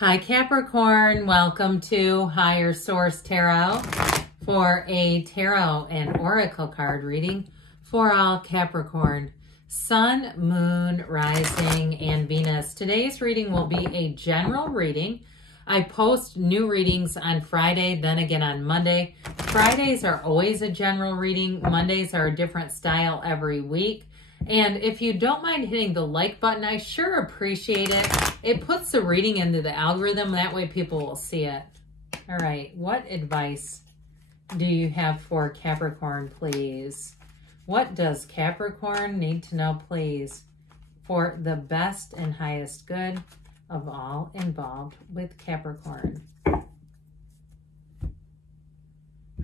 Hi Capricorn, welcome to Higher Source Tarot for a tarot and oracle card reading for all Capricorn, Sun, Moon, Rising, and Venus. Today's reading will be a general reading. I post new readings on Friday, then again on Monday. Fridays are always a general reading. Mondays are a different style every week. And if you don't mind hitting the like button, I sure appreciate it. It puts the reading into the algorithm. That way people will see it. All right. What advice do you have for Capricorn, please? What does Capricorn need to know, please, for the best and highest good of all involved with Capricorn?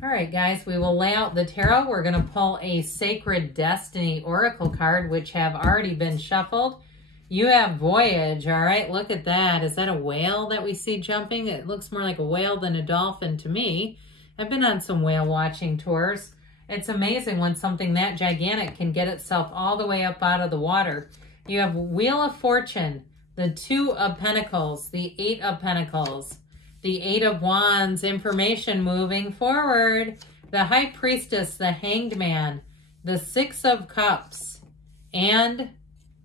All right, guys, we will lay out the tarot. We're going to pull a Sacred Destiny Oracle card, which have already been shuffled. You have Voyage, all right? Look at that. Is that a whale that we see jumping? It looks more like a whale than a dolphin to me. I've been on some whale watching tours. It's amazing when something that gigantic can get itself all the way up out of the water. You have Wheel of Fortune, the Two of Pentacles, the Eight of Pentacles, the Eight of Wands, information moving forward, the High Priestess, the Hanged Man, the Six of Cups, and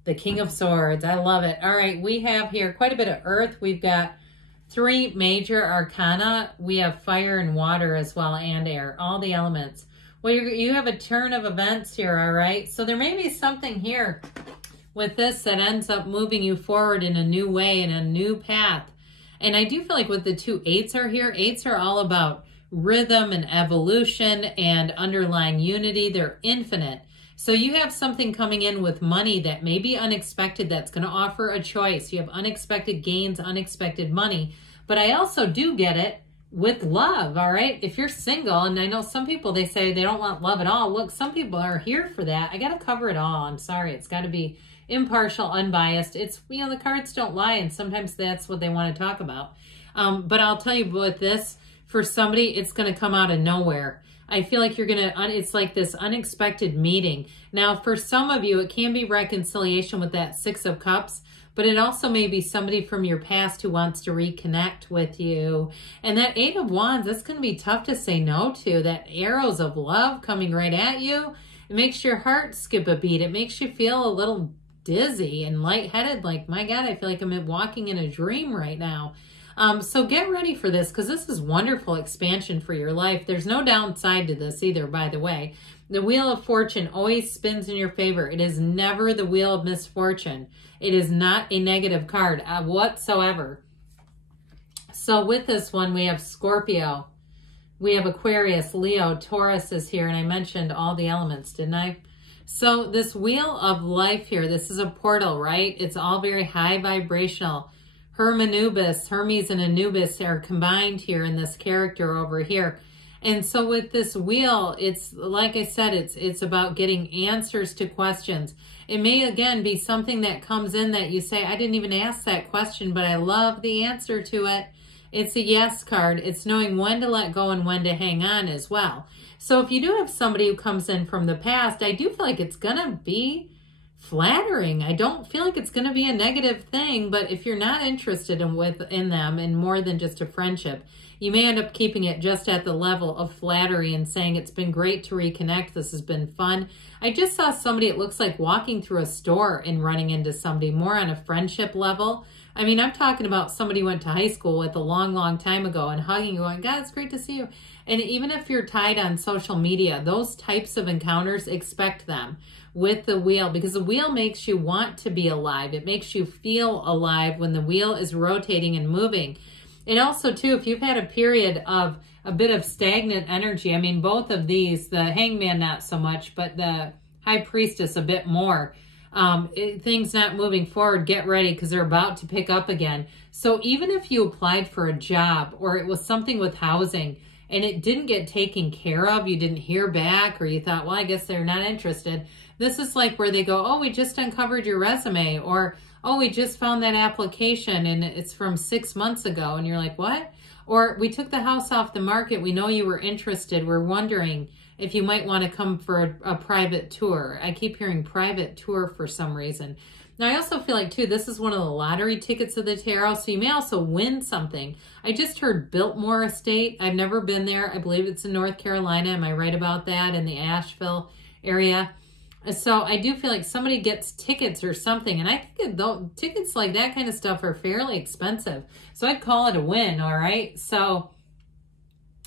the King of Swords. I love it. All right, we have here quite a bit of earth. We've got three major arcana. We have fire and water as well, and air, all the elements. Well, you have a turn of events here, all right? So there may be something here with this that ends up moving you forward in a new way, in a new path. And I do feel like with the two eights are here, eights are all about rhythm and evolution and underlying unity. They're infinite. So you have something coming in with money that may be unexpected that's going to offer a choice. You have unexpected gains, unexpected money. But I also do get it with love, all right? If you're single, and I know some people, they say they don't want love at all. Look, some people are here for that. I got to cover it all. I'm sorry. It's got to be impartial, unbiased. It's, you know, the cards don't lie, and sometimes that's what they want to talk about. But I'll tell you with this, for somebody, it's going to come out of nowhere. I feel like you're going to, it's like this unexpected meeting. Now, for some of you, it can be reconciliation with that Six of Cups, but it also may be somebody from your past who wants to reconnect with you. And that Eight of Wands, that's going to be tough to say no to. That arrows of love coming right at you, it makes your heart skip a beat. It makes you feel a little dizzy and lightheaded, like, my God, I feel like I'm walking in a dream right now. So get ready for this, because this is wonderful expansion for your life. There's no downside to this either, by the way. The Wheel of Fortune always spins in your favor. It is never the Wheel of Misfortune. It is not a negative card whatsoever. So with this one, we have Scorpio. We have Aquarius, Leo, Taurus is here, and I mentioned all the elements, didn't I? So this Wheel of Life here, this is a portal, right? It's all very high vibrational. Hermes and Anubis are combined here in this character over here. And so with this wheel, it's like I said, it's about getting answers to questions. It may, again, be something that comes in that you say, I didn't even ask that question, but I love the answer to it. It's a yes card. It's knowing when to let go and when to hang on as well. So if you do have somebody who comes in from the past, I do feel like it's going to be flattering. I don't feel like it's going to be a negative thing, but if you're not interested in them and more than just a friendship, you may end up keeping it just at the level of flattery and saying it's been great to reconnect. This has been fun. I just saw somebody, it looks like walking through a store and running into somebody more on a friendship level. I mean, I'm talking about somebody you went to high school with a long, long time ago and hugging you, going, God, it's great to see you. And even if you're tied on social media, those types of encounters, expect them with the wheel, because the wheel makes you want to be alive. It makes you feel alive when the wheel is rotating and moving. And also, too, if you've had a period of a bit of stagnant energy, I mean, both of these, the Hangman not so much, but the High Priestess a bit more, things not moving forward, get ready, because they're about to pick up again. So even if you applied for a job or it was something with housing and it didn't get taken care of, you didn't hear back, or you thought, well, I guess they're not interested. This is like where they go, oh, we just uncovered your resume, or, oh, we just found that application and it's from 6 months ago. And you're like, what? Or we took the house off the market. We know you were interested. We're wondering if you might want to come for a private tour. I keep hearing private tour for some reason. Now, I also feel like, too, this is one of the lottery tickets of the tarot, so you may also win something. I just heard Biltmore Estate. I've never been there. I believe it's in North Carolina. Am I right about that? In the Asheville area. So I do feel like somebody gets tickets or something, and I think tickets like that kind of stuff are fairly expensive. So I'd call it a win, all right? So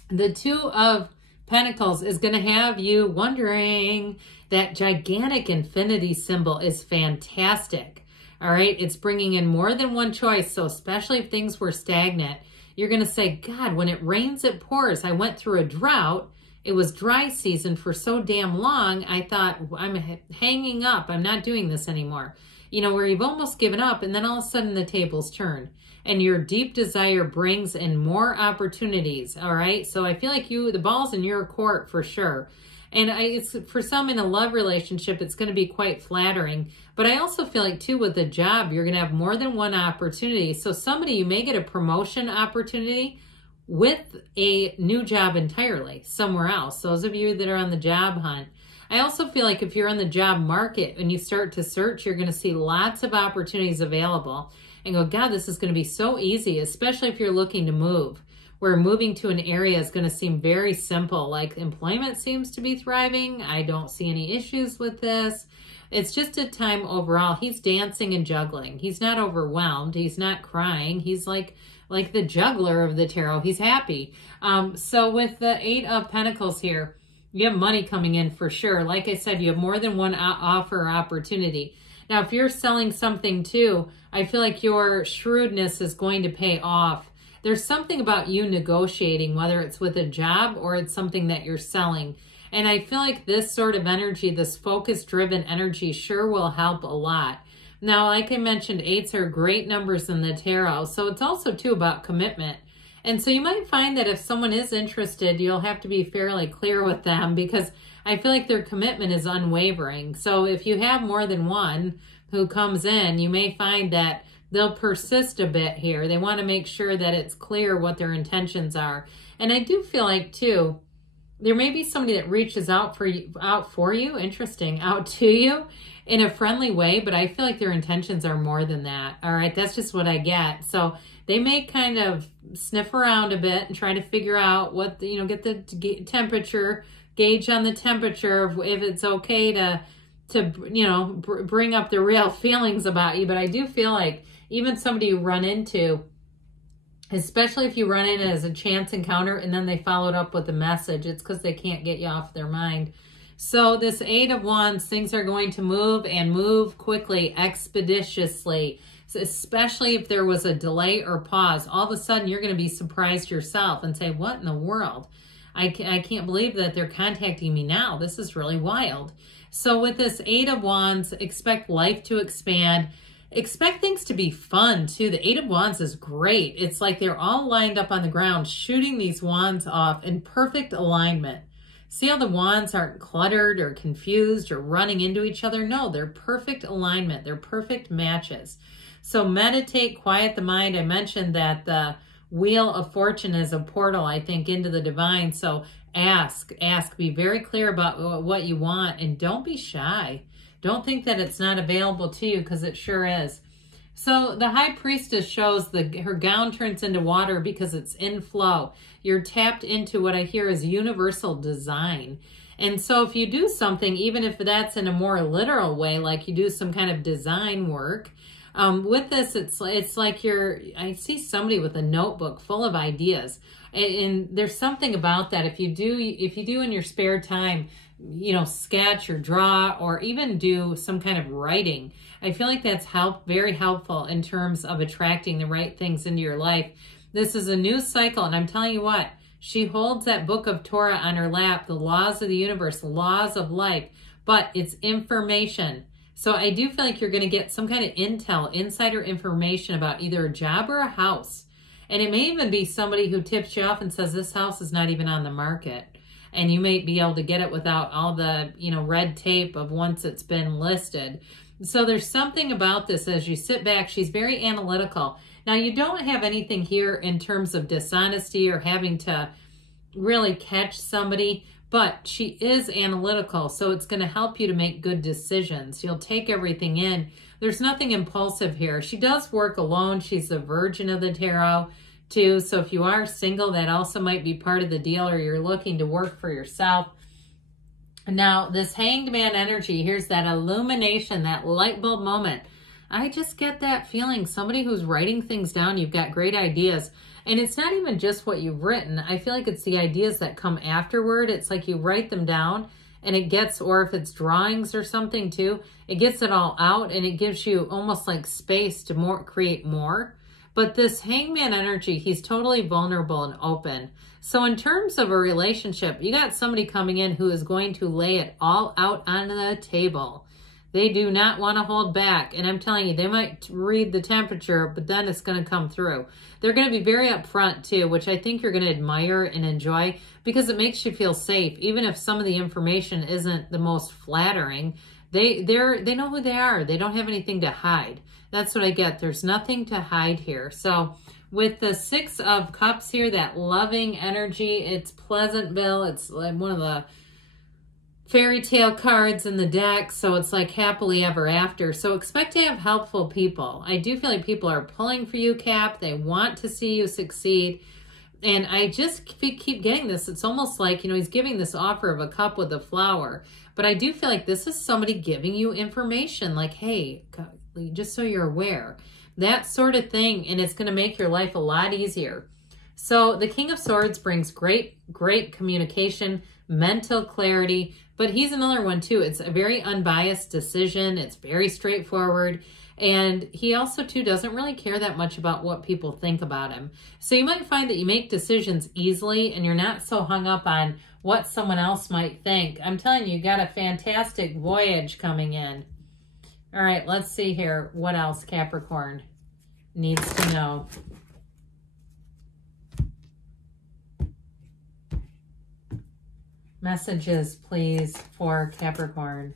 the Two of Pentacles is going to have you wondering. That gigantic infinity symbol is fantastic, all right? It's bringing in more than one choice, so especially if things were stagnant, you're going to say, God, when it rains, it pours. I went through a drought. It was dry season for so damn long, I thought, I'm hanging up. I'm not doing this anymore. You know, where you've almost given up, and then all of a sudden the tables turn. And your deep desire brings in more opportunities, all right? So I feel like the ball's in your court for sure. And it's for some in a love relationship, it's going to be quite flattering. But I also feel like, too, with a job, you're going to have more than one opportunity. So somebody, you may get a promotion opportunity with a new job entirely somewhere else. Those of you that are on the job hunt. I also feel like if you're on the job market and you start to search, you're going to see lots of opportunities available. And go, God, this is going to be so easy, especially if you're looking to move. Where moving to an area is going to seem very simple. Like employment seems to be thriving. I don't see any issues with this. It's just a time overall. He's dancing and juggling. He's not overwhelmed. He's not crying. He's like the juggler of the tarot. He's happy. So with the Eight of Pentacles here, you have money coming in for sure. Like I said, you have more than one offer or opportunity. Now, if you're selling something too, I feel like your shrewdness is going to pay off. There's something about you negotiating, whether it's with a job or it's something that you're selling. And I feel like this sort of energy, this focus-driven energy sure will help a lot. Now, like I mentioned, 8s are great numbers in the tarot. So it's also, too, about commitment. And so you might find that if someone is interested, you'll have to be fairly clear with them because I feel like their commitment is unwavering. So if you have more than one who comes in, you may find that they'll persist a bit here. They want to make sure that it's clear what their intentions are. And I do feel like, too, there may be somebody that reaches out to you in a friendly way, but I feel like their intentions are more than that. All right, that's just what I get. So they may kind of sniff around a bit and try to figure out what, get the temperature, gauge on the temperature of if it's okay to bring up the real feelings about you. But I do feel like even somebody you run into, especially if you run in as a chance encounter and then they followed up with a message, it's because they can't get you off their mind. So this 8 of Wands, things are going to move and move quickly, expeditiously, so especially if there was a delay or pause. All of a sudden, you're going to be surprised yourself and say, what in the world? I can't believe that they're contacting me now. This is really wild. So with this 8 of Wands, expect life to expand. Expect things to be fun, too. The 8 of Wands is great. It's like they're all lined up on the ground, shooting these wands off in perfect alignment. See how the wands aren't cluttered or confused or running into each other? No, they're perfect alignment. They're perfect matches. So meditate, quiet the mind. I mentioned that the Wheel of Fortune is a portal, I think, into the divine. So ask. Be very clear about what you want, and don't be shy. Don't think that it's not available to you, because it sure is. So the High Priestess shows her gown turns into water because it's in flow. You're tapped into what I hear is universal design. And so if you do something, even if that's in a more literal way, like you do some kind of design work, with this, it's like I see somebody with a notebook full of ideas. And there's something about that. If you do in your spare time, sketch or draw or even do some kind of writing, I feel like that's very helpful in terms of attracting the right things into your life. This is a new cycle, and I'm telling you what, she holds that book of Torah on her lap, the laws of the universe, the laws of life, but it's information. So I do feel like you're going to get some kind of insider information about either a job or a house. And it may even be somebody who tips you off and says, this house is not even on the market. And you may be able to get it without all the, red tape of once it's been listed. So there's something about this as you sit back. She's very analytical. Now, you don't have anything here in terms of dishonesty or having to really catch somebody, but she is analytical, so it's going to help you to make good decisions. You'll take everything in. There's nothing impulsive here. She does work alone. She's the Virgin of the Tarot too, so if you are single, that also might be part of the deal, or you're looking to work for yourself. Now, this Hanged Man energy, here's that illumination, that light bulb moment. I just get that feeling, somebody who's writing things down, you've got great ideas. And it's not even just what you've written. I feel like it's the ideas that come afterward. It's like you write them down and it gets, or if it's drawings or something too, it gets it all out and it gives you almost like space to create more. But this Hangman energy, he's totally vulnerable and open. So in terms of a relationship, you got somebody coming in who is going to lay it all out on the table. They do not want to hold back. And I'm telling you, they might read the temperature, but then it's going to come through. They're going to be very upfront too, which I think you're going to admire and enjoy because it makes you feel safe. Even if some of the information isn't the most flattering, they know who they are. They don't have anything to hide. That's what I get. There's nothing to hide here. So with the Six of Cups here, that loving energy, it's Pleasantville. It's like one of the fairy tale cards in the deck, so it's like happily ever after. So expect to have helpful people. I do feel like people are pulling for you, Cap. They want to see you succeed. And I just keep getting this. It's almost like, you know, he's giving this offer of a cup with a flower. But I do feel like this is somebody giving you information like, hey, just so you're aware. That sort of thing. And it's going to make your life a lot easier. So the King of Swords brings great communication, mental clarity, but he's another one too. It's a very unbiased decision. It's very straightforward. And he also too doesn't really care that much about what people think about him. So you might find that you make decisions easily and you're not so hung up on what someone else might think. I'm telling you, you got a fantastic voyage coming in. All right, let's see here. What else Capricorn needs to know? Messages, please, for Capricorn.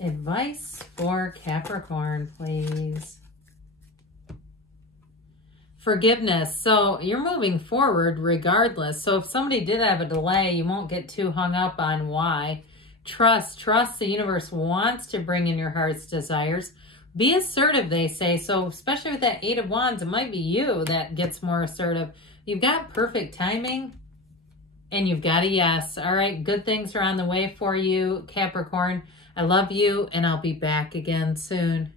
Advice for Capricorn, please. Forgiveness. So you're moving forward regardless. So if somebody did have a delay, you won't get too hung up on why. Trust the universe wants to bring in your heart's desires. Be assertive, they say. So especially with that Eight of Wands, it might be you that gets more assertive. You've got perfect timing. And you've got a yes. All right, good things are on the way for you, Capricorn. I love you, and I'll be back again soon.